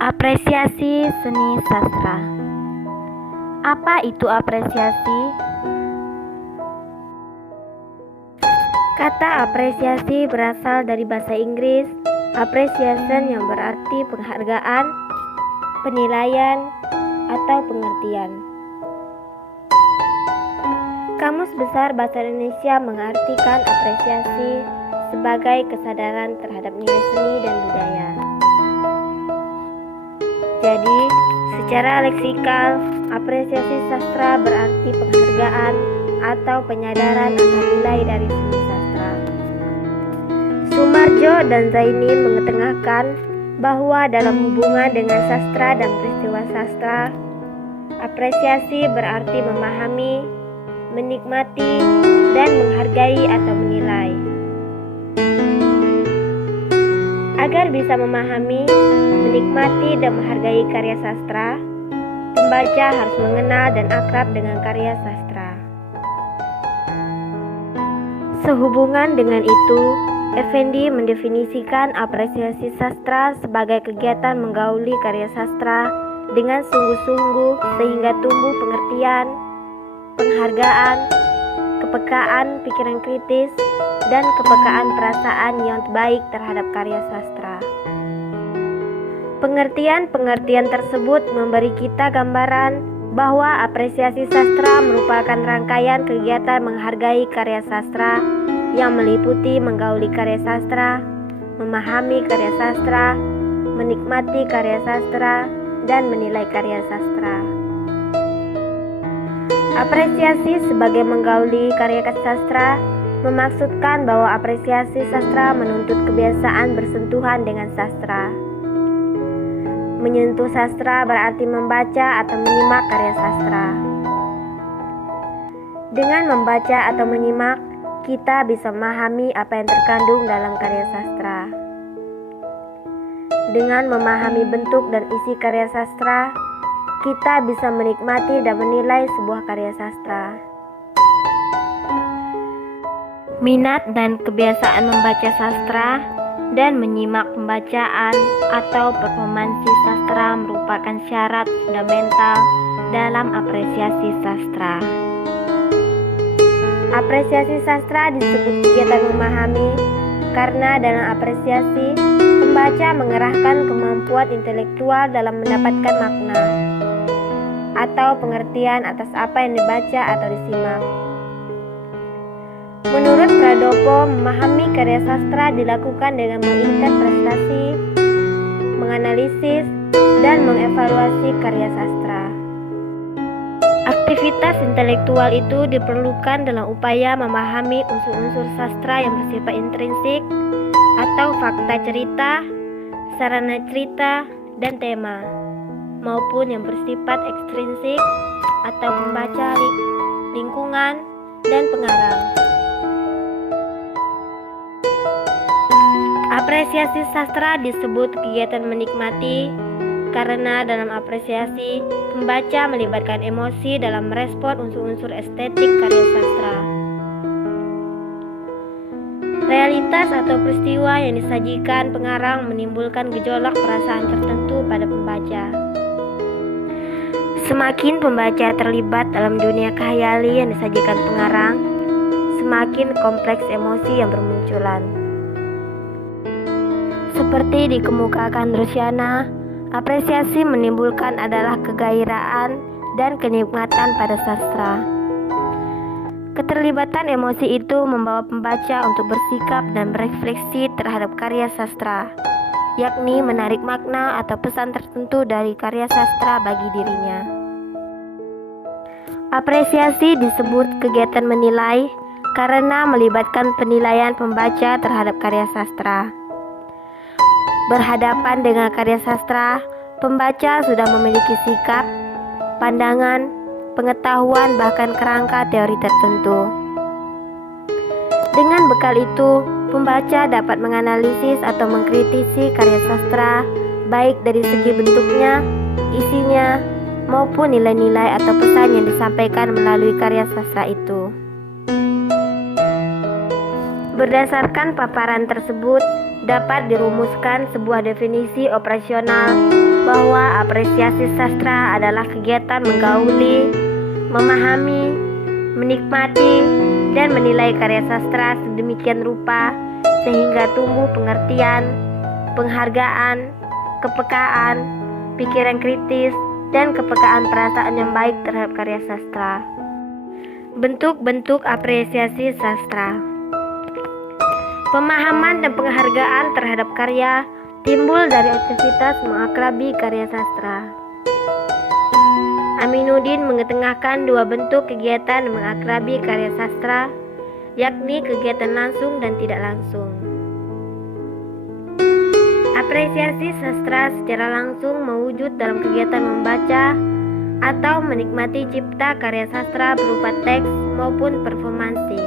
Apresiasi seni sastra. Apa itu apresiasi? Kata apresiasi berasal dari bahasa Inggris appreciation yang berarti penghargaan, penilaian, atau pengertian. Kamus Besar Bahasa Indonesia mengartikan apresiasi sebagai kesadaran terhadap nilai seni dan budaya. Jadi, secara leksikal, apresiasi sastra berarti penghargaan atau penyadaran akan nilai dari seni sastra. Sumarjo dan Zaini mengetengahkan bahwa dalam hubungan dengan sastra dan peristiwa sastra, apresiasi berarti memahami, menikmati, dan menghargai atau menilai. Agar bisa memahami, menikmati, dan menghargai karya sastra, pembaca harus mengenal dan akrab dengan karya sastra. Sehubungan dengan itu, Effendi mendefinisikan apresiasi sastra sebagai kegiatan menggauli karya sastra dengan sungguh-sungguh sehingga tumbuh pengertian, penghargaan, kepekaan pikiran kritis, dan kepekaan perasaan yang baik terhadap karya sastra. Pengertian-pengertian tersebut memberi kita gambaran bahwa apresiasi sastra merupakan rangkaian kegiatan menghargai karya sastra yang meliputi menggauli karya sastra, memahami karya sastra, menikmati karya sastra, dan menilai karya sastra. Apresiasi sebagai menggauli karya sastra memaksudkan bahwa apresiasi sastra menuntut kebiasaan bersentuhan dengan sastra. Menyentuh sastra berarti membaca atau menyimak karya sastra. Dengan membaca atau menyimak, kita bisa memahami apa yang terkandung dalam karya sastra. Dengan memahami bentuk dan isi karya sastra, kita bisa menikmati dan menilai sebuah karya sastra. Minat dan kebiasaan membaca sastra dan menyimak pembacaan atau performansi sastra merupakan syarat fundamental dalam apresiasi sastra. Apresiasi sastra disebut kegiatan memahami karena dalam apresiasi, pembaca mengerahkan kemampuan intelektual dalam mendapatkan makna atau pengertian atas apa yang dibaca atau disimak. Menurut Pradopo, memahami karya sastra dilakukan dengan menginterpretasi, menganalisis, dan mengevaluasi karya sastra. Aktivitas intelektual itu diperlukan dalam upaya memahami unsur-unsur sastra yang bersifat intrinsik atau fakta cerita, sarana cerita, dan tema, maupun yang bersifat ekstrinsik atau pembaca lingkungan dan pengarang. Apresiasi sastra disebut kegiatan menikmati karena dalam apresiasi, pembaca melibatkan emosi dalam merespon unsur-unsur estetik karya sastra. Realitas atau peristiwa yang disajikan pengarang menimbulkan gejolak perasaan tertentu pada pembaca. Semakin pembaca terlibat dalam dunia khayali yang disajikan pengarang, semakin kompleks emosi yang bermunculan. Seperti dikemukakan Rusyana, apresiasi menimbulkan adalah kegairaan dan kenikmatan pada sastra. Keterlibatan emosi itu membawa pembaca untuk bersikap dan berefleksi terhadap karya sastra, yakni menarik makna atau pesan tertentu dari karya sastra bagi dirinya. Apresiasi disebut kegiatan menilai karena melibatkan penilaian pembaca terhadap karya sastra. Berhadapan dengan karya sastra, pembaca sudah memiliki sikap, pandangan, pengetahuan, bahkan kerangka teori tertentu. Dengan bekal itu, pembaca dapat menganalisis atau mengkritisi karya sastra, baik dari segi bentuknya, isinya, maupun nilai-nilai atau pesan yang disampaikan melalui karya sastra itu. Berdasarkan paparan tersebut, dapat dirumuskan sebuah definisi operasional bahwa apresiasi sastra adalah kegiatan menggauli, memahami, menikmati, dan menilai karya sastra sedemikian rupa sehingga tumbuh pengertian, penghargaan, kepekaan, pikiran kritis, dan kepekaan perasaan yang baik terhadap karya sastra. Bentuk-bentuk apresiasi sastra. Pemahaman dan penghargaan terhadap karya timbul dari aktivitas mengakrabi karya sastra. Aminuddin mengetengahkan dua bentuk kegiatan mengakrabi karya sastra, yakni kegiatan langsung dan tidak langsung. Apresiasi sastra secara langsung mewujud dalam kegiatan membaca atau menikmati cipta karya sastra berupa teks maupun performansi.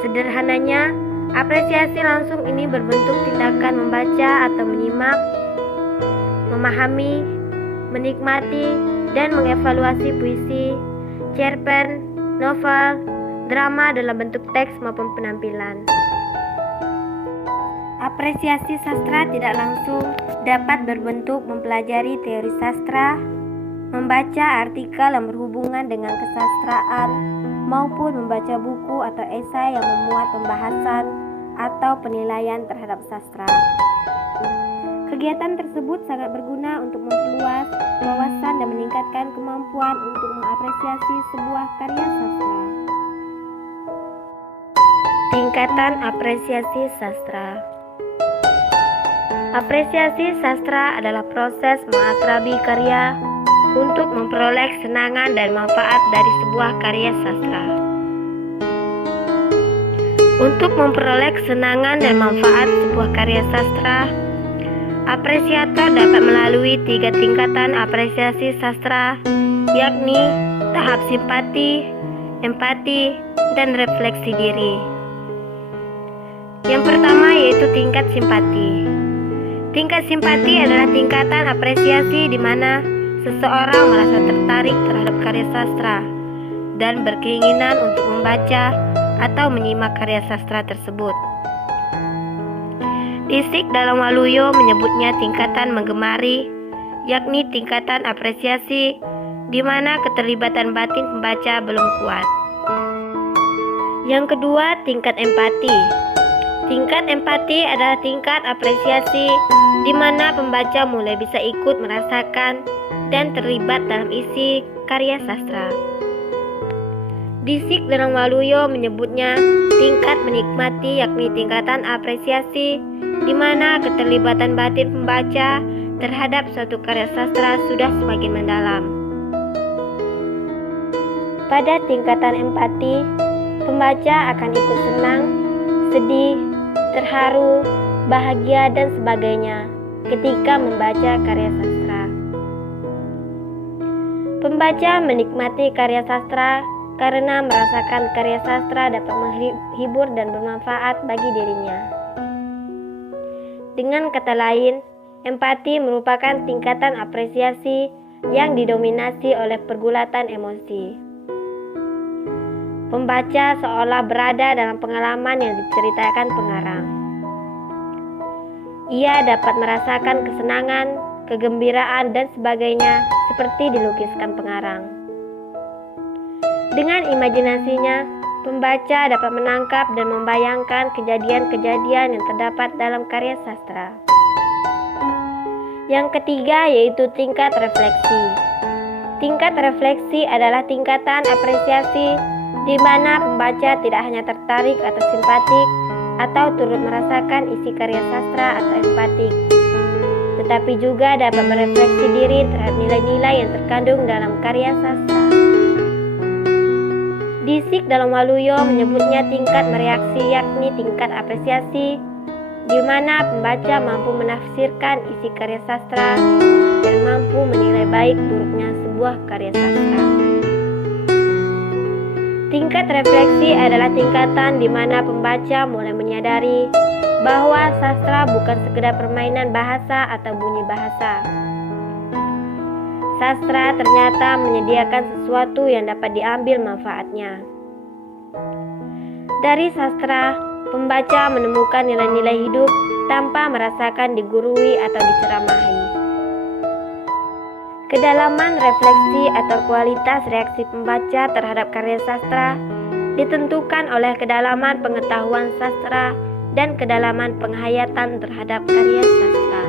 Sederhananya, apresiasi langsung ini berbentuk tindakan membaca atau menyimak, memahami, menikmati, dan mengevaluasi puisi, cerpen, novel, drama dalam bentuk teks maupun penampilan. Apresiasi sastra tidak langsung dapat berbentuk mempelajari teori sastra, membaca artikel yang berhubungan dengan kesastraan, maupun membaca buku atau esai yang memuat pembahasan atau penilaian terhadap sastra. Kegiatan tersebut sangat berguna untuk memperluas wawasan dan meningkatkan kemampuan untuk mengapresiasi sebuah karya sastra. Tingkatan apresiasi sastra. Apresiasi sastra adalah proses mengakrabi karya untuk memperoleh kesenangan dan manfaat dari sebuah karya sastra. Untuk memperoleh kesenangan dan manfaat sebuah karya sastra, apresiator dapat melalui 3 tingkatan apresiasi sastra, yakni tahap simpati, empati, dan refleksi diri. Yang pertama yaitu tingkat simpati. Tingkat simpati adalah tingkatan apresiasi di mana seseorang merasa tertarik terhadap karya sastra dan berkeinginan untuk membaca atau menyimak karya sastra tersebut. Isik dalam Waluyo menyebutnya tingkatan menggemari, yakni tingkatan apresiasi di mana keterlibatan batin pembaca belum kuat. Yang kedua, tingkat empati. Tingkat empati adalah tingkat apresiasi di mana pembaca mulai bisa ikut merasakan dan terlibat dalam isi karya sastra. Disik dalam Waluyo menyebutnya tingkat menikmati, yakni tingkatan apresiasi di mana keterlibatan batin pembaca terhadap suatu karya sastra sudah semakin mendalam. Pada tingkatan empati, pembaca akan ikut senang, sedih, terharu, bahagia, dan sebagainya ketika membaca karya sastra. Pembaca menikmati karya sastra karena merasakan karya sastra dapat menghibur dan bermanfaat bagi dirinya. Dengan kata lain, empati merupakan tingkatan apresiasi yang didominasi oleh pergulatan emosi. Pembaca seolah berada dalam pengalaman yang diceritakan pengarang. Ia dapat merasakan kesenangan, kegembiraan, dan sebagainya seperti dilukiskan pengarang. Dengan imajinasinya, pembaca dapat menangkap dan membayangkan kejadian-kejadian yang terdapat dalam karya sastra. Yang ketiga yaitu tingkat refleksi. Tingkat refleksi adalah tingkatan apresiasi di mana pembaca tidak hanya tertarik atau simpatik atau turut merasakan isi karya sastra atau empatik, tetapi juga dapat merefleksi diri terhadap nilai-nilai yang terkandung dalam karya sastra. Disik dalam Waluyo menyebutnya tingkat mereaksi, yakni tingkat apresiasi di mana pembaca mampu menafsirkan isi karya sastra dan mampu menilai baik buruknya sebuah karya sastra. Tingkat refleksi adalah tingkatan di mana pembaca mulai menyadari bahwa sastra bukan sekedar permainan bahasa atau bunyi bahasa. Sastra ternyata menyediakan sesuatu yang dapat diambil manfaatnya. Dari sastra, pembaca menemukan nilai-nilai hidup tanpa merasakan digurui atau diceramahi. Kedalaman refleksi atau kualitas reaksi pembaca terhadap karya sastra ditentukan oleh kedalaman pengetahuan sastra dan kedalaman penghayatan terhadap karya sastra.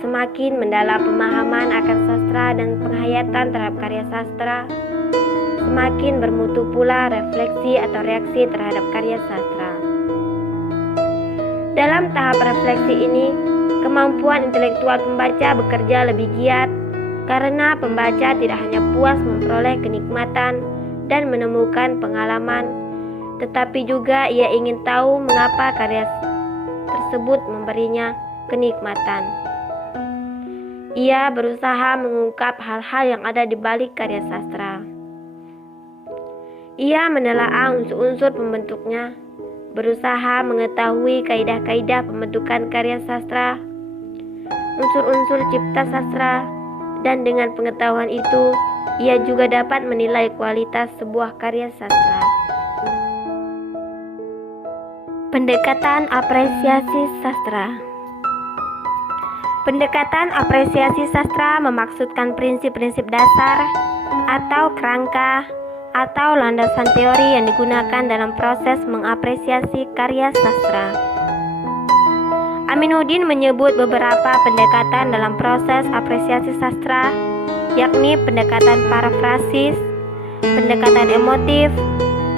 Semakin mendalam pemahaman akan sastra dan penghayatan terhadap karya sastra, semakin bermutu pula refleksi atau reaksi terhadap karya sastra. Dalam tahap refleksi ini, kemampuan intelektual pembaca bekerja lebih giat karena pembaca tidak hanya puas memperoleh kenikmatan dan menemukan pengalaman, tetapi juga ia ingin tahu mengapa karya tersebut memberinya kenikmatan. Ia berusaha mengungkap hal-hal yang ada di balik karya sastra. Ia menelaah unsur-unsur pembentuknya, berusaha mengetahui kaidah-kaidah pembentukan karya sastra, unsur-unsur cipta sastra, dan dengan pengetahuan itu, ia juga dapat menilai kualitas sebuah karya sastra. Pendekatan apresiasi sastra. Pendekatan apresiasi sastra memaksudkan prinsip-prinsip dasar atau kerangka atau landasan teori yang digunakan dalam proses mengapresiasi karya sastra. Aminuddin menyebut beberapa pendekatan dalam proses apresiasi sastra, yakni pendekatan parafrasis, pendekatan emotif,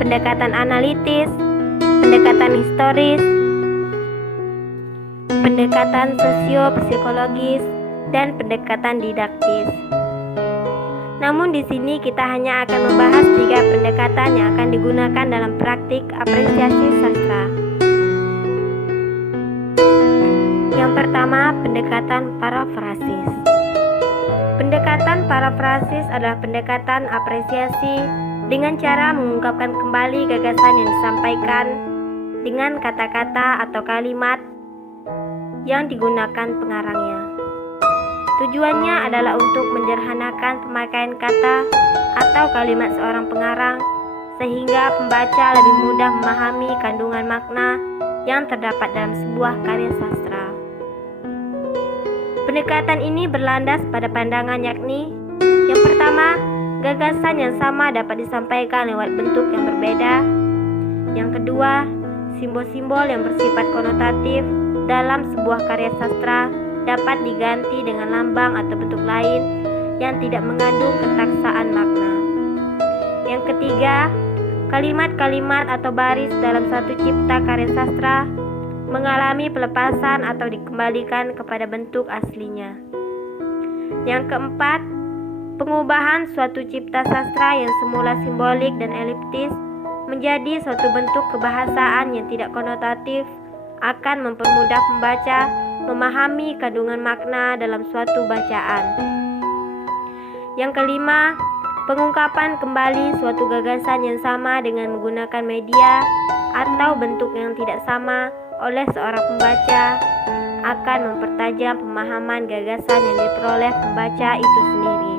pendekatan analitis, pendekatan historis, pendekatan sosio-psikologis, dan pendekatan didaktis. Namun di sini kita hanya akan membahas 3 pendekatan yang akan digunakan dalam praktik apresiasi sastra. Yang pertama, pendekatan parafrasis. Pendekatan parafrasis adalah pendekatan apresiasi dengan cara mengungkapkan kembali gagasan yang disampaikan dengan kata-kata atau kalimat yang digunakan pengarangnya. Tujuannya adalah untuk menyederhanakan pemakaian kata atau kalimat seorang pengarang sehingga pembaca lebih mudah memahami kandungan makna yang terdapat dalam sebuah karya sastra. Pendekatan ini berlandas pada pandangan yakni, yang pertama, gagasan yang sama dapat disampaikan lewat bentuk yang berbeda. Yang kedua, simbol-simbol yang bersifat konotatif dalam sebuah karya sastra dapat diganti dengan lambang atau bentuk lain yang tidak mengandung ketaksaan makna. Yang ketiga, kalimat-kalimat atau baris dalam satu cipta karya sastra mengalami pelepasan atau dikembalikan kepada bentuk aslinya. Yang keempat, pengubahan suatu cipta sastra yang semula simbolik dan eliptis menjadi suatu bentuk kebahasaan yang tidak konotatif akan mempermudah pembaca memahami kandungan makna dalam suatu bacaan. Yang kelima, pengungkapan kembali suatu gagasan yang sama dengan menggunakan media atau bentuk yang tidak sama oleh seorang pembaca akan mempertajam pemahaman gagasan yang diperoleh pembaca itu sendiri.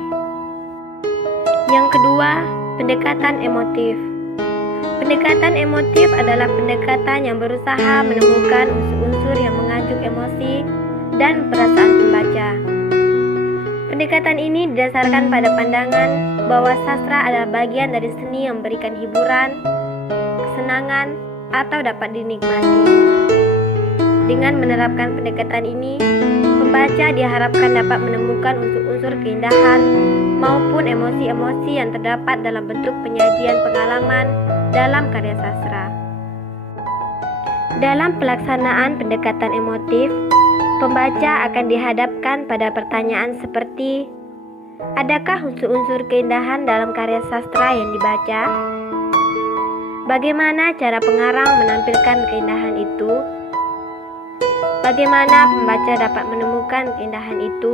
Yang kedua, pendekatan emotif. Pendekatan emotif adalah pendekatan yang berusaha menemukan unsur-unsur yang mengajuk emosi dan perasaan pembaca. Pendekatan ini didasarkan pada pandangan bahwa sastra adalah bagian dari seni yang memberikan hiburan, kesenangan, atau dapat dinikmati. Dengan menerapkan pendekatan ini, pembaca diharapkan dapat menemukan unsur-unsur keindahan maupun emosi-emosi yang terdapat dalam bentuk penyajian pengalaman dalam karya sastra. Dalam pelaksanaan pendekatan emotif, pembaca akan dihadapkan pada pertanyaan seperti, adakah unsur-unsur keindahan dalam karya sastra yang dibaca? Bagaimana cara pengarang menampilkan keindahan itu? Bagaimana pembaca dapat menemukan keindahan itu?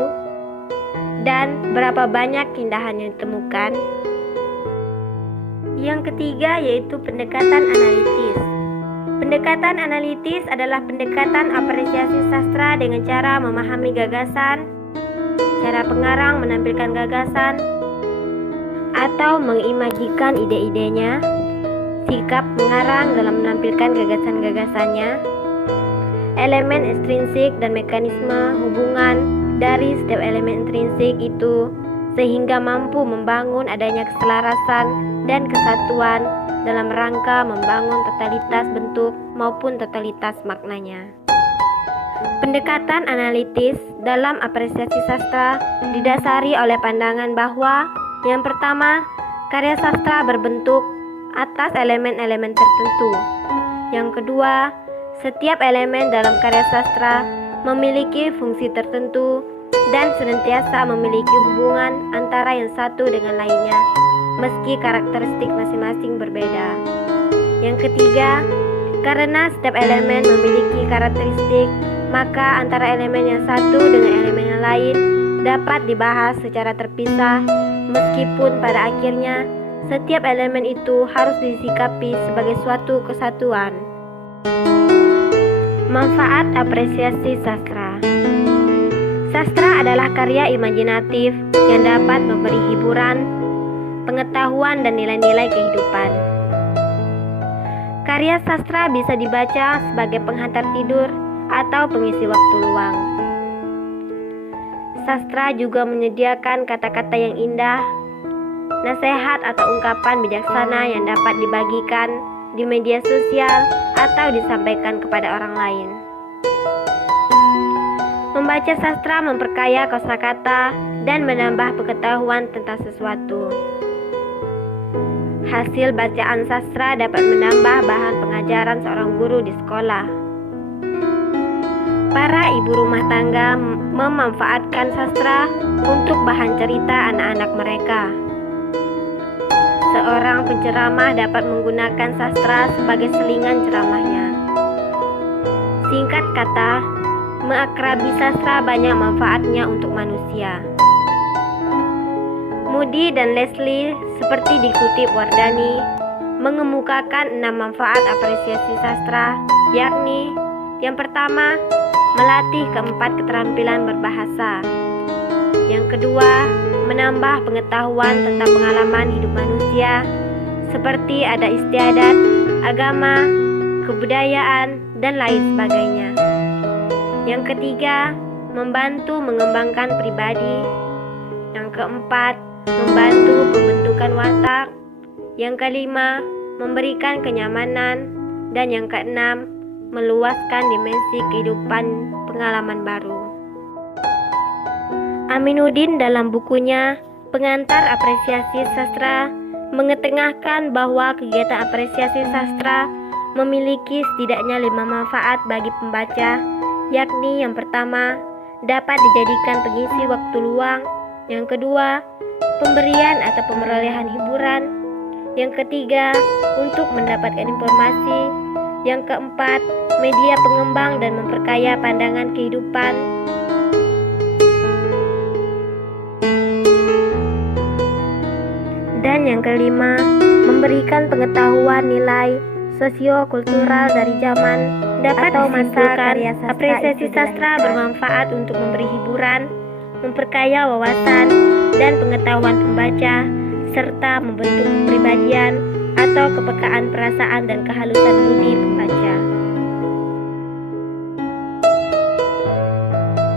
Dan berapa banyak keindahan yang ditemukan? Yang ketiga yaitu pendekatan analitis. Pendekatan analitis adalah pendekatan apresiasi sastra dengan cara memahami gagasan, cara pengarang menampilkan gagasan, atau mengimajikan ide-idenya, sikap pengarang dalam menampilkan gagasan-gagasannya, elemen ekstrinsik dan mekanisme hubungan dari setiap elemen intrinsik itu sehingga mampu membangun adanya keselarasan dan kesatuan dalam rangka membangun totalitas bentuk maupun totalitas maknanya. Pendekatan analitis dalam apresiasi sastra didasari oleh pandangan bahwa yang pertama, karya sastra berbentuk atas elemen-elemen tertentu. Yang kedua, setiap elemen dalam karya sastra memiliki fungsi tertentu dan senantiasa memiliki hubungan antara yang satu dengan lainnya, meski karakteristik masing-masing berbeda. Yang ketiga, karena setiap elemen memiliki karakteristik, maka antara elemen yang satu dengan elemen yang lain dapat dibahas secara terpisah, meskipun pada akhirnya setiap elemen itu harus disikapi sebagai suatu kesatuan. Manfaat apresiasi sastra. Sastra adalah karya imajinatif yang dapat memberi hiburan, pengetahuan, dan nilai-nilai kehidupan. Karya sastra bisa dibaca sebagai penghantar tidur atau pengisi waktu luang. Sastra juga menyediakan kata-kata yang indah, nasihat atau ungkapan bijaksana yang dapat dibagikan di media sosial atau disampaikan kepada orang lain. Membaca sastra memperkaya kosakata dan menambah pengetahuan tentang sesuatu. Hasil bacaan sastra dapat menambah bahan pengajaran seorang guru di sekolah. Para ibu rumah tangga memanfaatkan sastra untuk bahan cerita anak-anak mereka. Seorang penceramah dapat menggunakan sastra sebagai selingan ceramahnya. Singkat kata, mengakrabi sastra banyak manfaatnya untuk manusia. Moody dan Leslie, seperti dikutip Wardani, mengemukakan 6 manfaat apresiasi sastra, yakni yang pertama, melatih keempat keterampilan berbahasa. Yang kedua, menambah pengetahuan tentang pengalaman hidup manusia, seperti adat istiadat, agama, kebudayaan, dan lain sebagainya. Yang ketiga, membantu mengembangkan pribadi. Yang keempat, membantu pembentukan watak. Yang kelima, memberikan kenyamanan. Dan yang keenam, meluaskan dimensi kehidupan pengalaman baru. Aminuddin dalam bukunya Pengantar Apresiasi Sastra mengetengahkan bahwa kegiatan apresiasi sastra memiliki setidaknya 5 manfaat bagi pembaca, yakni yang pertama, dapat dijadikan pengisi waktu luang. Yang kedua, pemberian atau pemerolehan hiburan. Yang ketiga, untuk mendapatkan informasi. Yang keempat, media pengembang dan memperkaya pandangan kehidupan. Dan yang kelima, memberikan pengetahuan nilai sosio-kultural dari zaman. Dapat disimpulkan, apresiasi sastra bermanfaat untuk memberi hiburan, memperkaya wawasan dan pengetahuan pembaca, serta membentuk kepribadian atau kepekaan perasaan dan kehalusan budi pembaca.